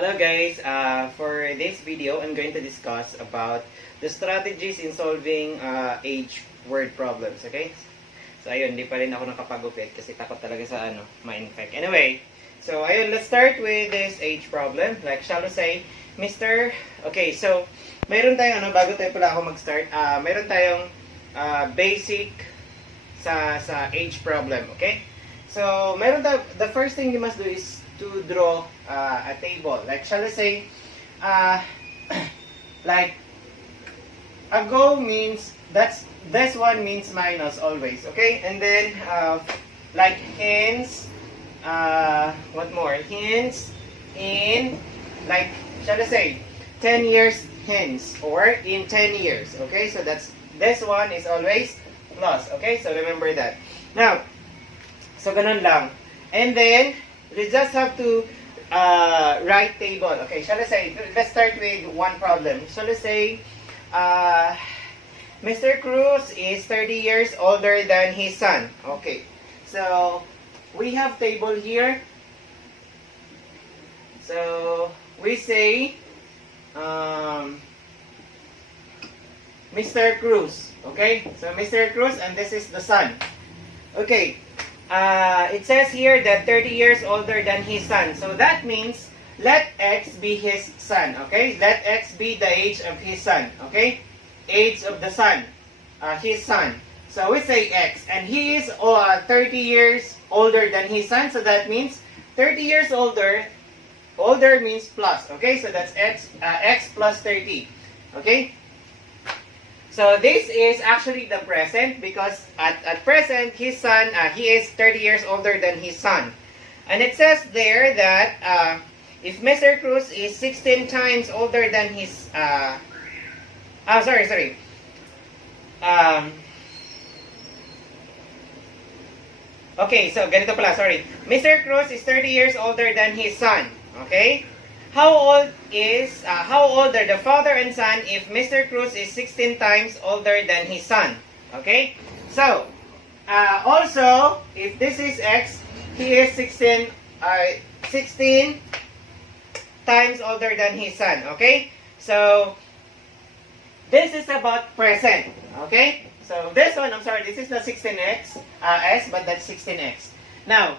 Hello guys, for this video, I'm going to discuss about the strategies in solving age word problems, okay? So ayun, hindi pa rin ako nakapagupit kasi takot talaga sa ma-infect. Anyway, so ayun, let's start with this age problem. Like, shall we say, Mr. Okay, so mayroon tayong bago tayo pala ako mag-start, mayroon tayong basic sa age problem, okay? So, the first thing you must do is to draw a table. Like, shall I say, like, ago means, this one means minus always, okay? And then, like, hence, what more? Hence, in, like, shall I say, 10 years hence, or in 10 years, okay? So, this one is always plus, okay? So, remember that. Now, so, ganun lang. And then, we just have to write table. Okay, shall I say, let's start with one problem. So let's say, Mr. Cruz is 30 years older than his son. Okay, so we have table here. So we say, Mr. Cruz. Okay, so Mr. Cruz, and this is the son. Okay. It says here that 30 years older than his son. So that means, let X be his son. Okay? Let X be the age of his son. Okay? Age of the son. His son. So we say X. And he is 30 years older than his son. So that means, 30 years older. Older means plus. Okay? So that's X plus 30. Okay? So this is actually the present because at present his son, he is 30 years older than his son. And it says there that if Mr. Cruz is 16 times older than his, okay, so ganito pala, sorry. Mr. Cruz is 30 years older than his son. Okay? How old are the father and son if Mr. Cruz is 16 times older than his son? Okay? So, also, if this is X, he is 16 times older than his son. Okay? So, this is about present. Okay? So, this one, I'm sorry, this is the 16X, S, but that's 16X. Now,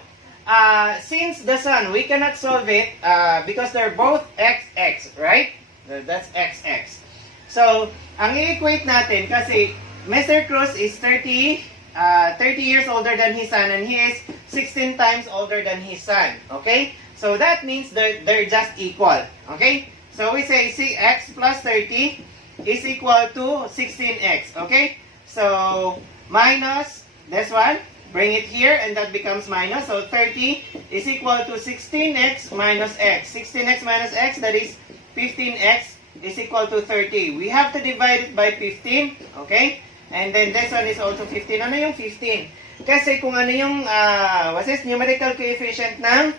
since the son, we cannot solve it because they're both XX, right? That's XX. So, ang i-equate natin, kasi Mr. Cruz is 30 years older than his son and he is 16 times older than his son. Okay? So, that means they're just equal. Okay? So, we say X plus 30 is equal to 16X. Okay? So, minus this one. Bring it here and that becomes minus. So 30 is equal to 16x minus x. 16x minus x, that is 15x is equal to 30. We have to divide it by 15. Okay? And then this one is also 15. Ano yung 15? Kasi kung ano yung numerical coefficient ng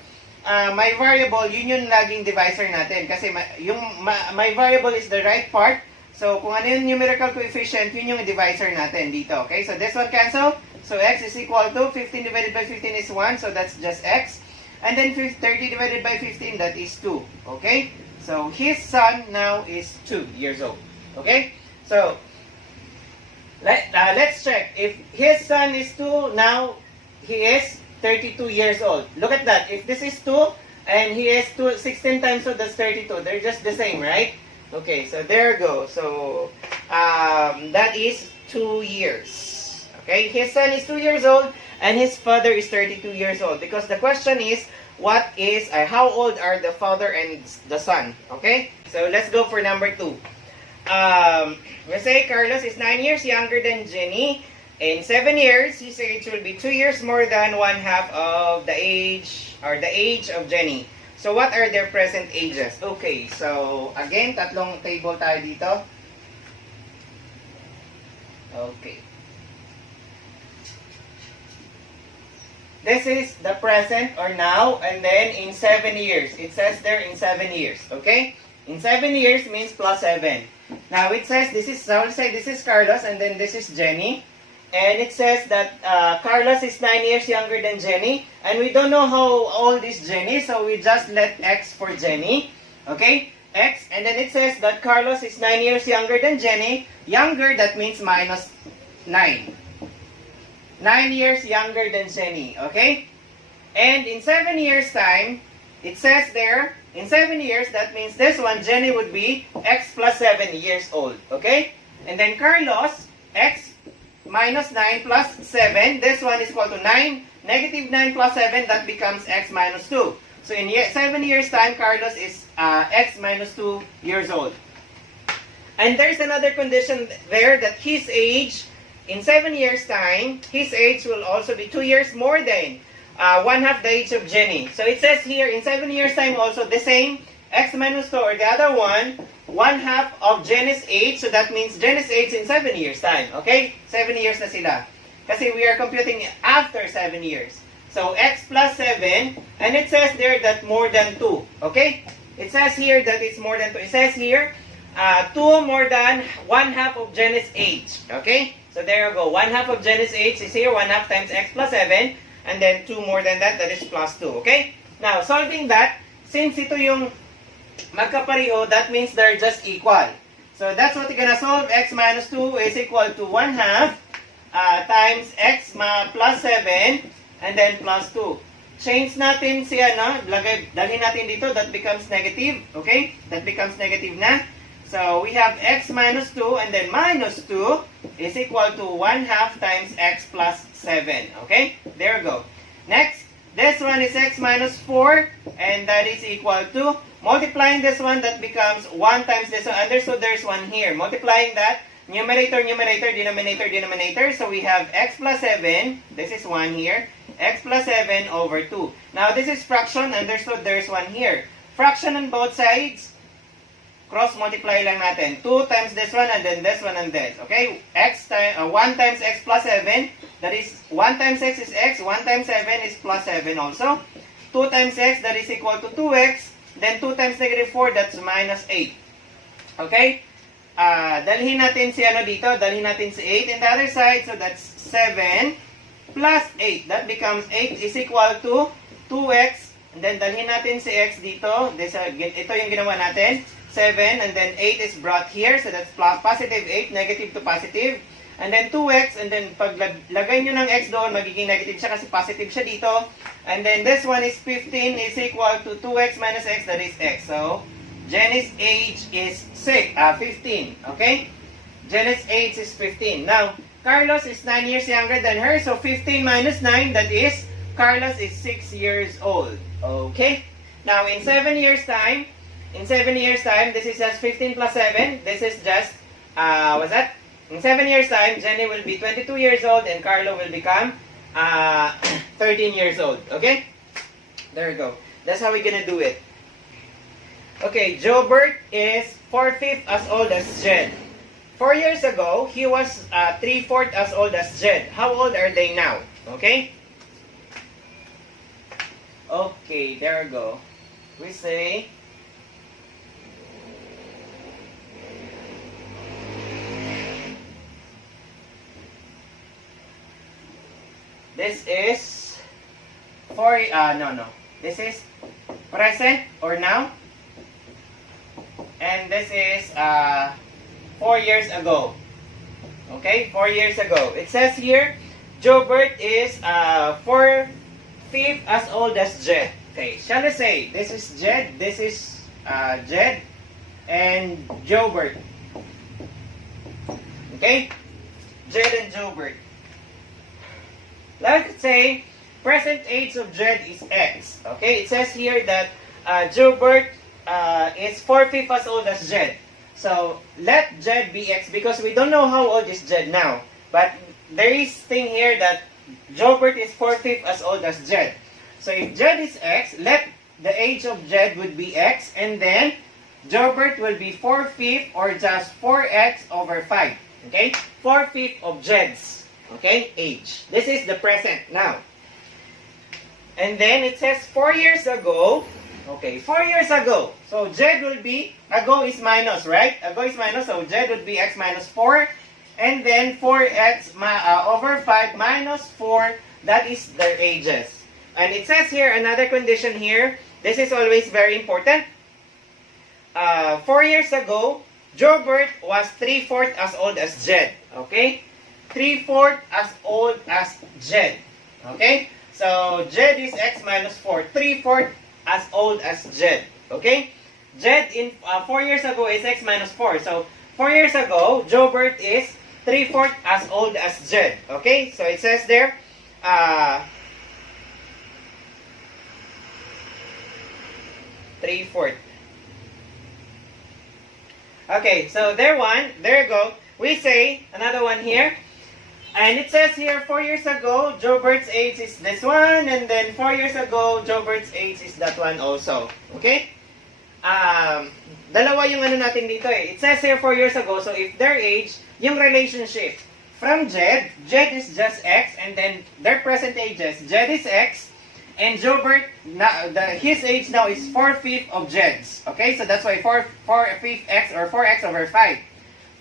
my variable, yun yung laging divisor natin. Kasi my variable is the right part. So kung ano yung numerical coefficient, yun yung divisor natin dito. Okay? So this one cancel. So x is equal to 15 divided by 15 is 1. So that's just x. And then 30 divided by 15, that is 2. Okay? So his son now is 2 years old. Okay? So let's check. If his son is 2, now he is 32 years old. Look at that. If this is 2 and he is 16 times, so that's 32. They're just the same, right? Okay, so there you go. So that is 2 years. Okay, his son is 2 years old and his father is 32 years old. Because the question is, how old are the father and the son? Okay, so let's go for number 2. We say Carlos is 9 years younger than Jenny. In 7 years, his age will be 2 years more than 1/2 of the age of Jenny. So what are their present ages? Okay, so again, tatlong table tayo dito. Okay. This is the present or now, and then in 7 years. It says there in 7 years. Okay? In 7 years means plus 7. Now it says I will say this is Carlos and then this is Jenny. And it says that Carlos is 9 years younger than Jenny. And we don't know how old is Jenny, so we just let X for Jenny. Okay? X. And then it says that Carlos is 9 years younger than Jenny. Younger, that means minus 9. 9 years younger than Jenny. Okay? And in 7 years' time, it says there, in 7 years, that means this one, Jenny would be X plus 7 years old. Okay? And then Carlos, X minus 9 plus 7. This one is equal to 9. Negative 9 plus 7, that becomes X minus 2. So in 7 years' time, Carlos is X minus 2 years old. And there's another condition there that his age, in 7 years' time, his age will also be 2 years more than 1/2 the age of Jenny. So it says here, in 7 years' time also, the same, X minus 2, or the other one, 1/2 of Jenny's age. So that means Jenny's age in 7 years' time. Okay? 7 years na sila. Kasi we are computing after 7 years. So X plus 7, and it says there that more than 2. Okay? It says here that it's more than 2. It says here, 2 more than 1/2 of Jenny's age. Okay? So there you go. 1/2 of Jenny's age is here, 1/2 times X plus 7. And then 2 more than that is plus 2. Okay? Now, solving that, since ito yung magkapareho, that means they're just equal. So that's what we're gonna solve. X minus 2 is equal to 1/2 times X plus 7 and then plus 2. Change natin si dalhin natin dito, that becomes negative. Okay? That becomes negative na. So we have X minus 2 and then minus 2 is equal to 1/2 times X plus 7. Okay? There we go. Next, this one is X minus 4 and that is equal to, multiplying this one, that becomes 1 times this one. Understood, there's 1 here. Multiplying that, numerator, numerator, denominator, denominator. So we have X plus 7, this is 1 here, X plus 7 over 2. Now this is fraction, understood, there's 1 here. Fraction on both sides, cross multiply lang natin. 2 times this one and then this one and this. Okay? 1 times X plus 7, that is 1 times X is X, 1 times 7 is plus 7 also. 2 times X, that is equal to 2X, then 2 times negative 4, that's minus 8. Okay? Dalhin natin si dito, dalhin natin si 8 in the other side, so that's 7 plus 8. That becomes 8 is equal to 2X, and then dalhin natin si X dito, ito yung ginawa natin, 7, and then 8 is brought here, so that's plus positive 8, negative to positive, and then 2X, and then pag lagay nyo ng X doon, magiging negative siya kasi positive siya dito, and then this one is 15 is equal to 2X minus X, that is X. So Jenny's age is 15. Okay? Jenny's age is 15. Now, Carlos is 9 years younger than her. So, 15 minus 9, that is, Carlos is 6 years old. Okay? Now, in 7 years' time, this is just 15 plus 7. This is just, what's that? In 7 years' time, Jenny will be 22 years old and Carlo will become 13 years old. Okay? There we go. That's how we're gonna do it. Okay, Jobert is 4/5 as old as Jed. 4 years ago, he was 3/4 as old as Jed. How old are they now? Okay? Okay, there we go. We say, this is this is present or now. And this is 4 years ago. Okay, 4 years ago. It says here, Jobert is 4/5 as old as Jed. Okay, shall I say, this is Jed, this is Jed, and Jobert. Okay, Jed and Jobert. Let's say, present age of Jed is X. Okay, it says here that Jobert is 4/5 as old as Jed. So, let Jed be X because we don't know how old is Jed now. But there is thing here that Jobert is 4/5 as old as Jed. So, if Jed is X, let the age of Jed would be X, and then Jobert will be 4/5 or just 4X over 5. Okay? 4/5 of Jed's, okay, age. This is the present now. And then it says 4 years ago. Okay, 4 years ago. So, Jed will be, ago is minus, right? Ago is minus, so Jed would be X minus 4. And then 4X over 5 minus 4, that is their ages. And it says here, another condition here, this is always very important. 4 years ago, Jobert was 3/4 as old as Jed. Okay? 3/4 as old as Jed. Okay? So, Jed is x minus 4. 3/4 as old as Jed. Okay? Jed in 4 years ago is x minus 4. So, 4 years ago, Jobert is 3/4 as old as Jed. Okay? So, it says there, 3/4. Okay, so there you go. We say, another one here. And it says here, 4 years ago, Jobert's age is this one. And then 4 years ago, Jobert's age is that one also. Okay? Dalawa yung ano natin dito eh. It says here 4 years ago, so if their age, yung relationship from Jed is just X, and then their present ages, Jed is X, and Jobert, his age now is 4/5 of Jed's. Okay, so that's why 4/5 X or 4X over 5.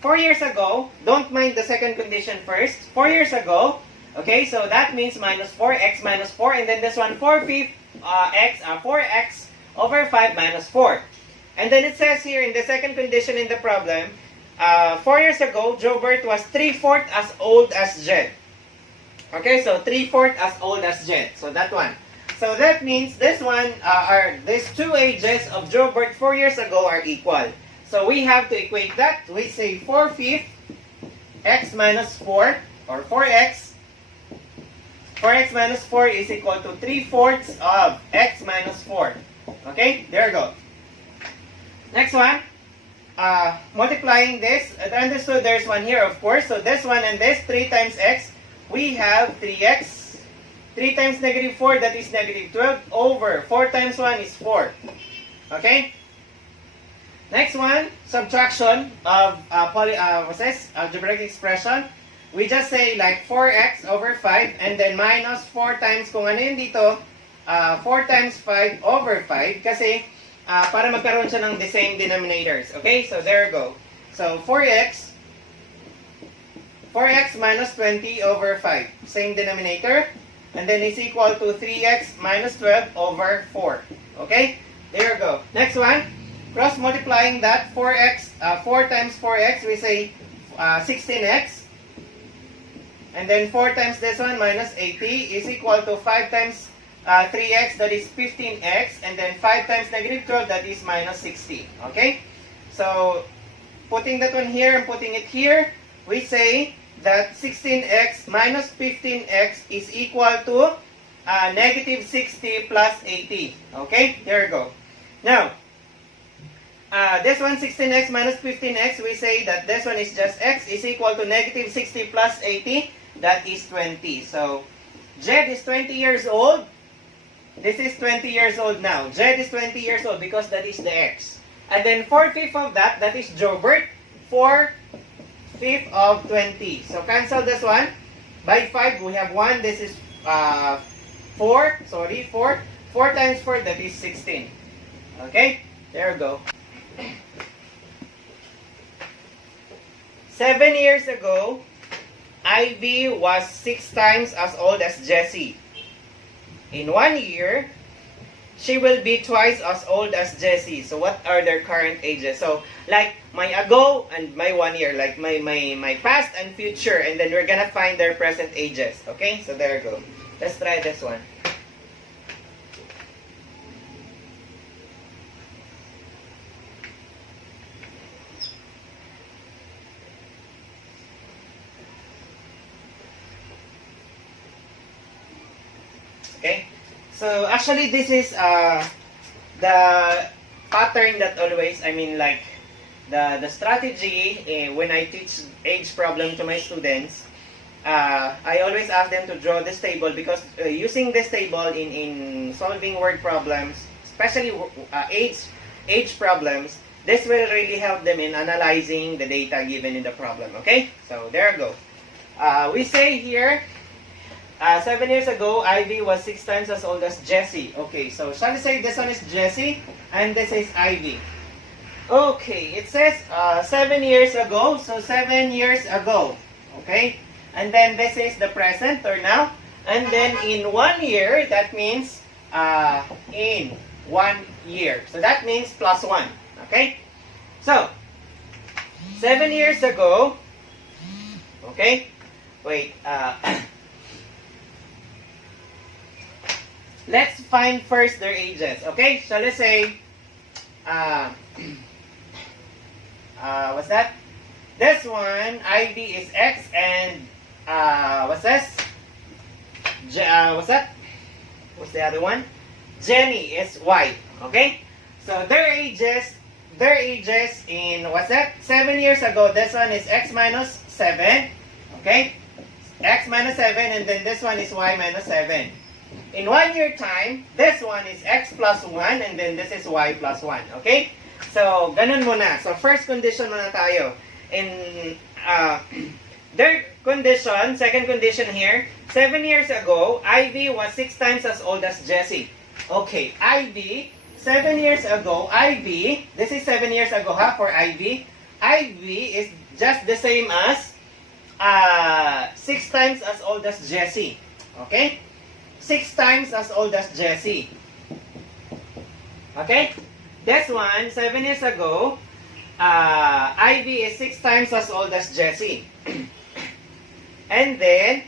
4 years ago, don't mind the second condition first. 4 years ago, okay, so that means minus 4X minus 4, and then this one 4/5 4X over 5 minus 4. And then it says here in the second condition in the problem, 4 years ago, Jobert was 3/4 as old as Jed. Okay, so 3/4 as old as Jed. So that one. So that means this one, these two ages of Jobert 4 years ago are equal. So we have to equate that. We say 4/5 x minus 4, or 4x. 4x minus 4 is equal to 3/4 of x minus 4. Okay, there you go. Next one, multiplying this, understood there's one here, of course. So this one and this, 3 times x, we have 3x. 3 times negative 4, that is negative 12, over 4 times 1 is 4. Okay? Next one, subtraction of algebraic expression. We just say like 4x over 5, and then minus 4 times, kung ano yun dito, 4 times 5 over 5, kasi para magkaroon siya ng the same denominators. Okay? So, there you go. So, 4x minus 20 over 5. Same denominator. And then it's equal to 3x minus 12 over 4. Okay? There you go. Next one. Cross multiplying that. 4 times 4x, we say 16x. And then 4 times this one minus 80 is equal to 5 times 3x, that is 15x, and then 5 times negative 12, that is minus 60. Okay? So, putting that one here and putting it here, we say that 16x minus 15x is equal to negative 60 plus 80. Okay? There you go. Now, this one 16x minus 15x, we say that this one is just x is equal to negative 60 plus 80, that is 20. So, Jed is 20 years old. This is 20 years old now. Jed is 20 years old because that is the x. And then 4/5 of that is Jobert. 4/5 of 20. So cancel this one. By 5, we have 1. This is 4. Sorry, 4. 4 times 4, that is 16. Okay? There you go. 7 years ago, Ivy was 6 times as old as Jessie. In 1 year, she will be twice as old as Jessie. So what are their current ages? So like my ago and my 1 year, like my past and future, and then we're gonna find their present ages. Okay? So there you go. Let's try this one. Okay? So, actually, this is the pattern that always, like, the strategy when I teach age problem to my students. I always ask them to draw this table because using this table in solving word problems, especially age problems, this will really help them in analyzing the data given in the problem. Okay? So, there you go. We say here, 7 years ago, Ivy was 6 times as old as Jessie. Okay, so shall we say this one is Jessie and this is Ivy. Okay, it says 7 years ago, so 7 years ago. Okay, and then this is the present or now. And then in 1 year, that means in 1 year. So that means plus 1. Okay? So, 7 years ago, okay? Wait, let's find first their ages, okay? So, let's say, what's that? This one, Ivy is X, and, what's this? What's that? What's the other one? Jenny is Y, okay? So, their ages in, what's that? 7 years ago, this one is X minus 7, okay? X minus 7, and then this one is Y minus 7. In 1 year time, this one is X plus 1, and then this is Y plus 1, okay? So, ganun muna. So, first condition muna tayo. In their condition, second condition here, 7 years ago, Ivy was 6 times as old as Jessie. Okay, Ivy, 7 years ago, Ivy, this is 7 years ago ha, for Ivy. Ivy is just the same as 6 times as old as Jessie. Okay? 6 times as old as Jessie. Okay? This one, 7 years ago, Ivy is 6 times as old as Jessie. And then,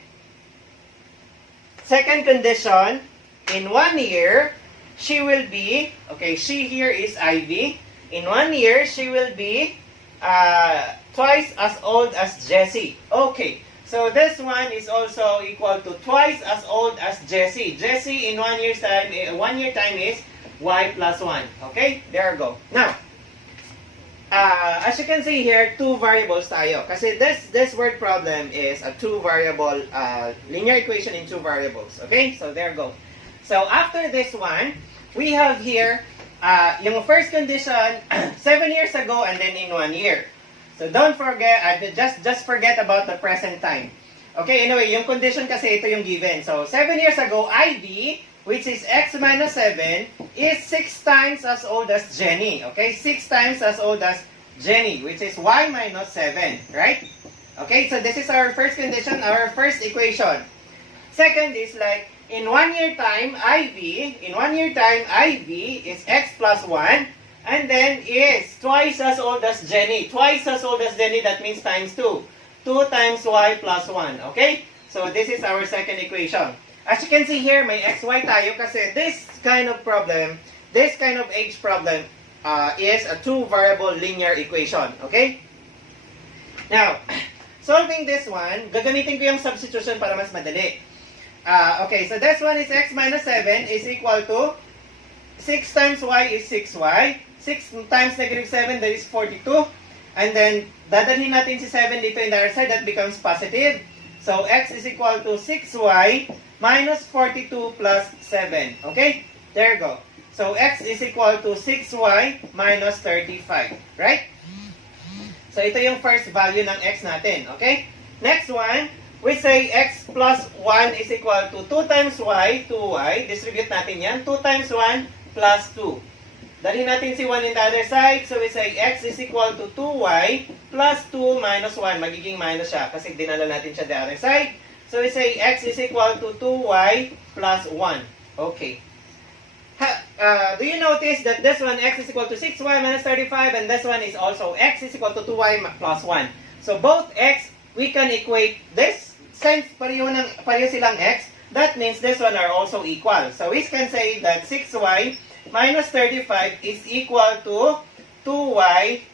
second condition, in 1 year, she will be, okay, she here is Ivy. In 1 year, she will be twice as old as Jessie. Okay, so this one is also equal to twice as old as Jessie. Jessie in 1 year's time, 1 year time is Y plus 1. Okay, there we go. Now, as you can see here, 2 variables tayo. Kasi this word problem is a 2 variable linear equation in 2 variables. Okay, so there we go. So after this one, we have here yung first condition 7 years ago and then in 1 year. So don't forget, just forget about the present time. Okay, anyway, yung condition kasi ito yung given. So 7 years ago, Ivy, which is X minus 7, is 6 times as old as Jenny. Okay, 6 times as old as Jenny, which is Y minus 7, right? Okay, so this is our first condition, our first equation. Second is like, in 1 year time, Ivy is X plus 1, and then is twice as old as Jenny. Twice as old as Jenny, that means times 2. 2 times Y plus 1, okay? So this is our second equation. As you can see here, may XY tayo kasi this kind of problem, this kind of age problem is a 2 variable linear equation, okay? Now, solving this one, gagamitin ko yung substitution para mas madali. Okay, so this one is X minus 7 is equal to 6 times Y is 6Y. 6 times negative 7, that is 42. And then, dadalhin natin si 7 dito in the other side, that becomes positive. So, X is equal to 6Y minus 42 plus 7. Okay? There you go. So, X is equal to 6Y minus 35. Right? So, ito yung first value ng X natin. Okay? Next one, we say X plus 1 is equal to 2 times Y, 2Y. Distribute natin yan. 2 times 1 plus 2. Dalhin natin si 1 in the other side. So we say X is equal to 2Y plus 2 minus 1. Magiging minus siya kasi dinala natin siya the other side. So we say X is equal to 2Y plus 1. Okay. Do you notice that this one X is equal to 6Y minus 35 and this one is also X is equal to 2Y plus 1. So both X, we can equate this. Since pareho silang X, that means this one are also equal. So we can say that 6Y minus 35 is equal to 2Y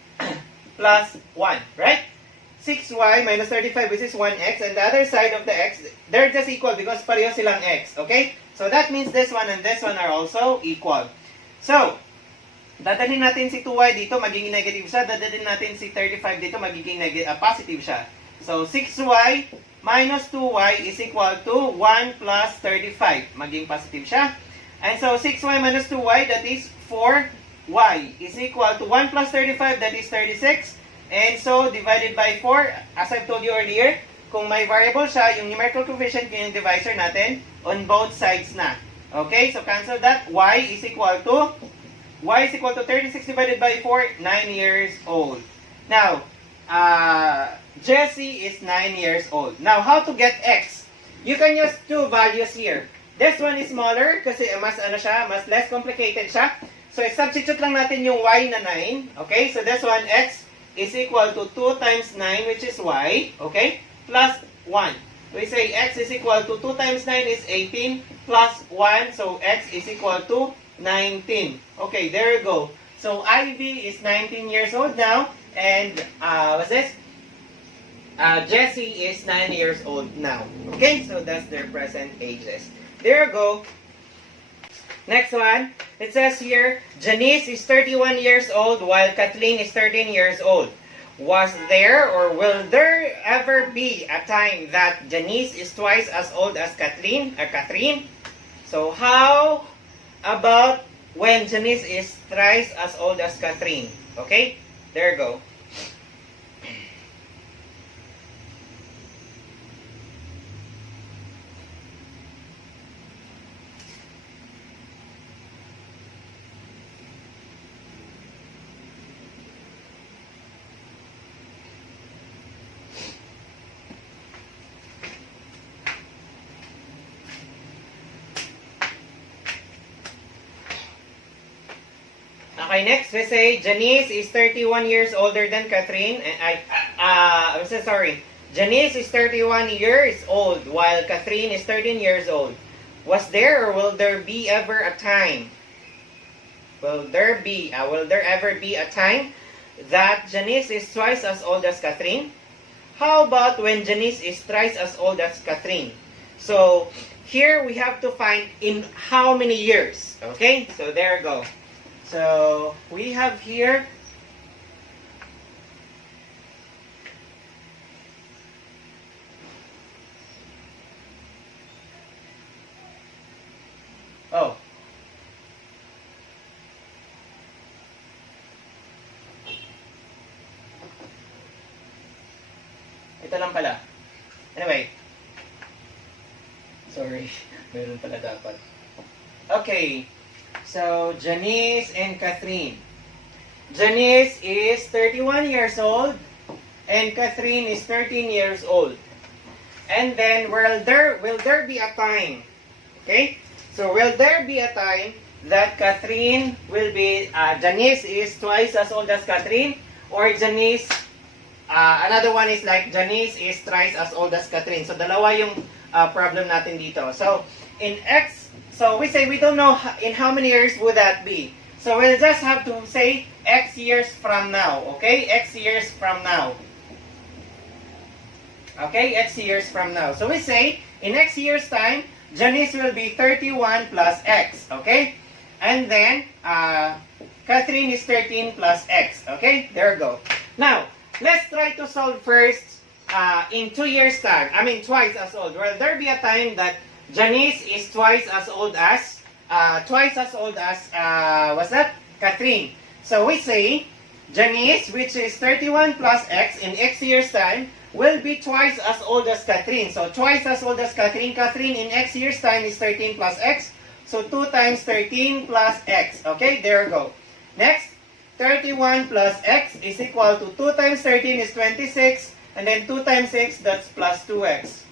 plus 1, right? 6Y minus 35, which is 1X, and the other side of the X, they're just equal because pareho silang X, okay? So that means this one and this one are also equal. So, dadalhin natin si 2Y dito, magiging negative siya. Dadalhin natin si 35 dito, magiging positive siya. So, 6Y minus 2Y is equal to 1 plus 35. Maging positive siya. And so, 6Y minus 2Y, that is 4Y, is equal to 1 plus 35, that is 36. And so, divided by 4, as I've told you earlier, kung may variable siya, yung numerical coefficient yung divisor natin on both sides na. Okay, so cancel that. Y is equal to 36 divided by 4, 9 years old. Now, Jessie is 9 years old. Now, how to get X? You can use 2 values here. This one is smaller kasi mas less complicated siya. So, substitute lang natin yung y na 9. Okay? So, this one, x is equal to 2 times 9, which is y. Okay? Plus 1. We say x is equal to 2 times 9 is 18 plus 1. So, x is equal to 19. Okay, there you go. So, Ivy is 19 years old now. And, what's this? Jessie is 9 years old now. Okay, so that's their present ages. There you go. Next one, it says here, Janiece is 31 years old while Kathleen is 13 years old. Was there or will there ever be a time that Janiece is twice as old as Kathleen? So how about when Janiece is thrice as old as Kathleen? Okay, there you go. Okay, next we say Janiece is 31 years older than Kathleen. I'm so sorry. Janiece is 31 years old while Kathleen is 13 years old. Was there or will there be ever a time? Will there ever be a time that Janiece is twice as old as Kathleen? How about when Janiece is thrice as old as Kathleen? So here we have to find in how many years. Okay, so there you go. So we have here ito lang pala. Anyway. Sorry. Meron pala dapat. Okay. So, Janiece and Kathleen. Janiece is 31 years old and Kathleen is 13 years old. And then, will there be a time? Okay? So, will there be a time that Kathleen will be, Janiece is twice as old as Kathleen? Or Janiece, another one is like Janiece is thrice as old as Kathleen. So, dalawa yung problem natin dito. So, in X, so we say we don't know in how many years would that be. So we'll just have to say X years from now. Okay? X years from now. Okay? X years from now. So we say, in X years time, Janiece will be 31 plus X. Okay? And then, Kathleen is 13 plus X. Okay? There we go. Now, let's try to solve first in 2 years time. I mean, twice as old. Will there be a time that Janiece is twice as old as what's that? Kathleen. So we say Janiece, which is 31 plus X in X years time, will be twice as old as Kathleen. So twice as old as Kathleen. Kathleen in X years time is 13 plus X. So 2 times 13 plus X. Okay, there we go. Next, 31 plus X is equal to 2 times 13 is 26. And then 2 times 6, that's plus 2X.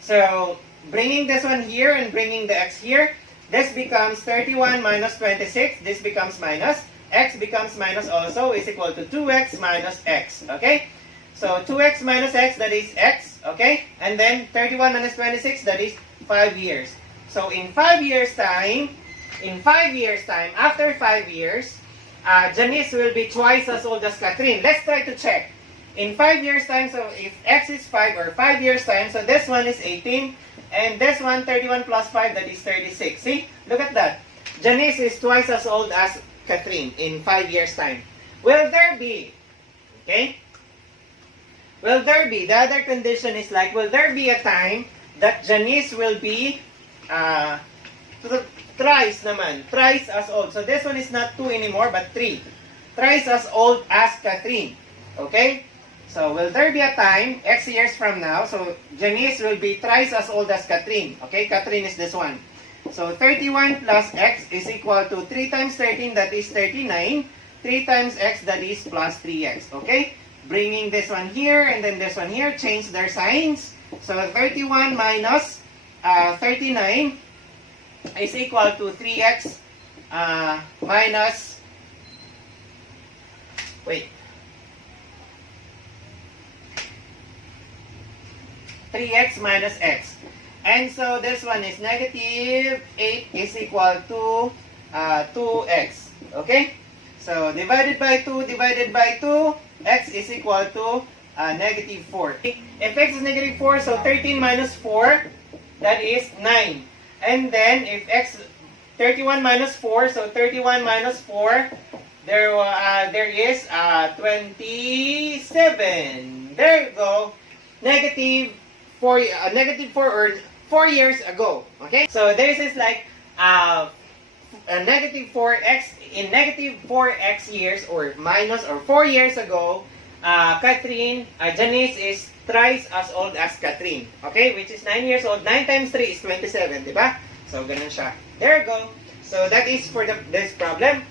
So, bringing this one here and bringing the x here, this becomes 31 minus 26. This becomes minus. X becomes minus also is equal to 2x minus x. Okay? So, 2x minus x, that is x. Okay? And then 31 minus 26, that is 5 years. So, in 5 years time, after 5 years, Janiece will be twice as old as Kathleen. Let's try to check. In 5 years time, so if x is 5 or 5 years time, so this one is 18. And this one, 31 plus 5, that is 36. See? Look at that. Janiece is twice as old as Kathleen in 5 years' time. Will there be, okay? Will there be, the other condition is like, will there be a time that Janiece will be thrice as old. So this one is not 2 anymore, but 3. Thrice as old as Kathleen. Okay? So, will there be a time, X years from now, so Janiece will be thrice as old as Kathleen. Okay, Kathleen is this one. So, 31 plus X is equal to 3 times 13, that is 39. 3 times X, that is plus 3X. Okay, bringing this one here and then this one here, change their signs. So, 31 minus 39 is equal to 3X minus, wait, 3x minus x. And so this one is negative 8 is equal to 2x. Okay? So divided by 2, x is equal to negative 4. If x is negative 4, so 13 minus 4, that is 9. And then if x, 31 minus 4, so 31 minus 4, there is 27. There you go. Negative 4 or 4 years ago. Okay? So this is like a negative 4x in negative 4x years or minus or 4 years ago. Janiece is thrice as old as Catherine. Okay? Which is 9 years old. 9 times 3 is 27. Diba? So, ganun siya. There you go. So, that is for this problem.